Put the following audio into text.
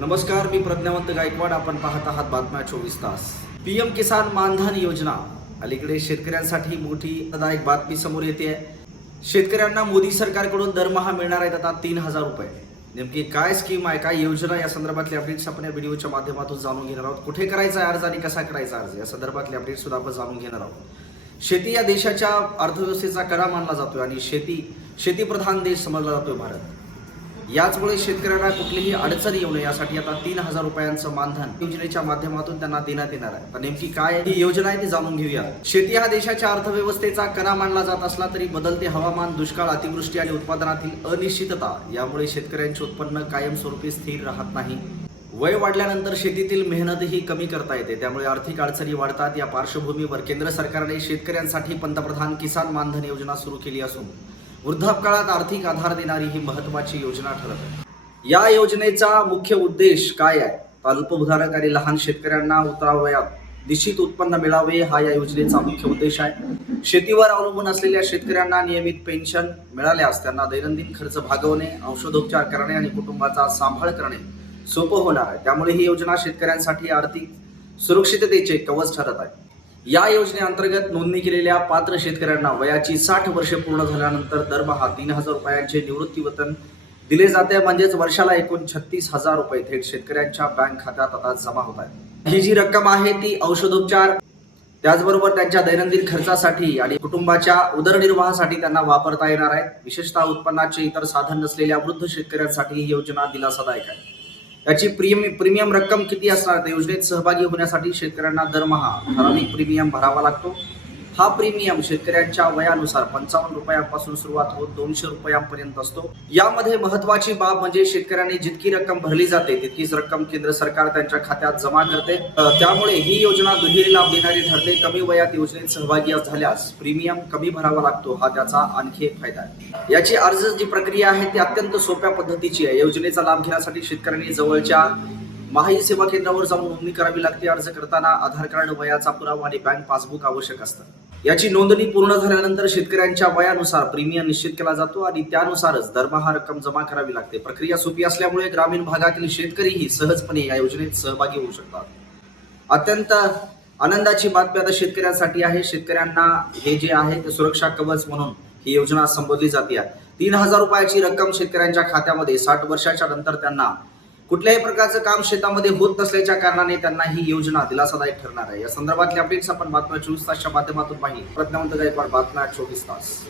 नमस्कार, मी प्रज्ञावंत गायकवाड. आपण पाहत आहात बातम्या 24 तास. पीएम किसान मानधन योजना अलीकडे शेतकऱ्यांसाठी मोठी आनंददायक बातमी समोर येते. शेतकऱ्यांना मोदी सरकारकडून दरमहा मिळणार आहेत आता 3,000 रुपये. नेमकी काय स्कीम आहे, काय योजना, या संदर्भातले अपडेट्स आपण या व्हिडिओच्या माध्यमातून जाणून घेणार आहोत. कुठे करायचा अर्ज आणि कसा करायचा अर्ज या संदर्भातले अपडेट्स सुद्धा आपण जाणून घेणार आहोत. शेती या देशाच्या अर्थव्यवस्थेचा कणा मानला जातोय आणि शेतीप्रधान देश समजला जातोय भारत. याचमुळे शेतकऱ्यांना कुठलीही अडचण येऊ नये यासाठी आता 3,000 रुपयांचं मानधन योजनेच्या माध्यमातून त्यांना देण्यात येणार आहे. तर नेमकी काय ही योजना आहे ती जाणून घेऊया. शेती हा देशाच्या अर्थव्यवस्थेचा कणा मानला जात असला तरी बदलते हवामान, दुष्काळ, अतिवृष्टी आणि उत्पादनातील अनिश्चितता यामुळे शेतकऱ्यांचे उत्पन्न कायमस्वरूपी स्थिर राहत नाही. वय वाढल्यानंतर शेतीतील मेहनतही कमी करता येते, त्यामुळे आर्थिक अडचणी वाढतात. या पार्श्वभूमीवर केंद्र सरकारने शेतकऱ्यांसाठी पंतप्रधान किसान मानधन योजना सुरू केली असून वृद्धापकाळात आर्थिक आधार देणारी ही महत्त्वाची योजना ठरत आहे. या योजनेचा मुख्य उद्देश काय आहे? अल्पभूधारक आणि लहान शेतकऱ्यांना उतरावयात निश्चित उत्पन्न मिळावे हा या योजनेचा मुख्य उद्देश आहे. शेतीवर अवलंबून असलेल्या शेतकऱ्यांना नियमित पेन्शन मिळाल्यास त्यांना दैनंदिन खर्च भागवणे, औषधोपचार करणे आणि कुटुंबाचा सांभाळ करणे सोपं होणार आहे. त्यामुळे ही योजना शेतकऱ्यांसाठी आर्थिक सुरक्षिततेचे कवच ठरत आहे. या योजनेअंतर्गत नोंदणी केलेल्या पात्र शेतकऱ्यांना वयाची 60 वर्षे पूर्ण झाल्यानंतर दरमहा 3,000 रुपयांचे निवृत्तीवेतन दिले जाते. म्हणजेच वर्षाला एकूण 36,000 रुपये थेट शेतकऱ्यांच्या बँक खात्यात आता जमा होत आहे. ही जी रक्कम आहे ती औषधोपचार, त्याचबरोबर त्यांच्या दैनंदिन खर्चासाठी आणि कुटुंबाच्या उदरनिर्वाहासाठी त्यांना वापरता येणार आहे. विशेषतः उत्पन्नाचे इतर साधन नसलेल्या वृद्ध शेतकऱ्यांसाठी ही योजना दिलासादायक आहे. याची प्रीमियम रक्कम किती असणार? तर योजनेत सहभागी होण्यासाठी शेतकऱ्यांना दरमहा ठराविक प्रीमियम भरावा लागतो. हा प्रीमियम शेतकऱ्यांच्या वयानुसार 55 रुपयांपासून सुरुवात होत 200 रुपयांपर्यंत असतो. यामध्ये महत्वाची बाब म्हणजे शेतकऱ्यांनी जितकी रक्कम भरली जाते तितकीच रक्कम केंद्र सरकार त्यांच्या खात्यात जमा करते. त्यामुळे ही योजना दुहेरी लाभ देणारी ठरते. कमी वयात योजनेत सहभागी झाल्यास प्रीमियम कमी भरावा लागतो, हा त्याचा आणखी एक फायदा आहे. याची अर्ज जी प्रक्रिया आहे ती अत्यंत सोप्या पद्धतीची आहे. योजनेचा लाभ घेण्यासाठी शेतकऱ्यांनी जवळच्या महाई सेवा केंद्रावर जाऊन नोंदणी करावी लागते. अर्ज करताना आधार कार्ड, वयाचा पुरावा आणि बँक पासबुक आवश्यक असतं. याची नोंदणी पूर्ण झाल्यानंतर शेतकऱ्यांच्या वयानुसार प्रीमियम निश्चित केला जातो आणि त्यानुसारच दरमहा रक्कम जमा करावी लागते. प्रक्रिया सोपी असल्यामुळे ग्रामीण भागातील शेतकरीही सहजपणे या योजनेत सहभागी होऊ शकतात. अत्यंत आनंदाची बातमी आता शेतकऱ्यांसाठी आहे. शेतकऱ्यांना हे जे आहे ते सुरक्षा कवच म्हणून ही योजना संबोधली जाते. 3,000 रुपयाची रक्कम शेतकऱ्यांच्या खात्यामध्ये 60 वर्षाच्या नंतर त्यांना कुठल्याही प्रकारचं काम शेतामध्ये होत नसल्याच्या कारणाने त्यांना ही योजना दिलासादायक ठरणार आहे. या संदर्भातले अपडेट्स आपण बातम्या 24 तासच्या माध्यमातून पाहिली. प्रज्ञावंत गायकवाड, बातम्या 24 तास.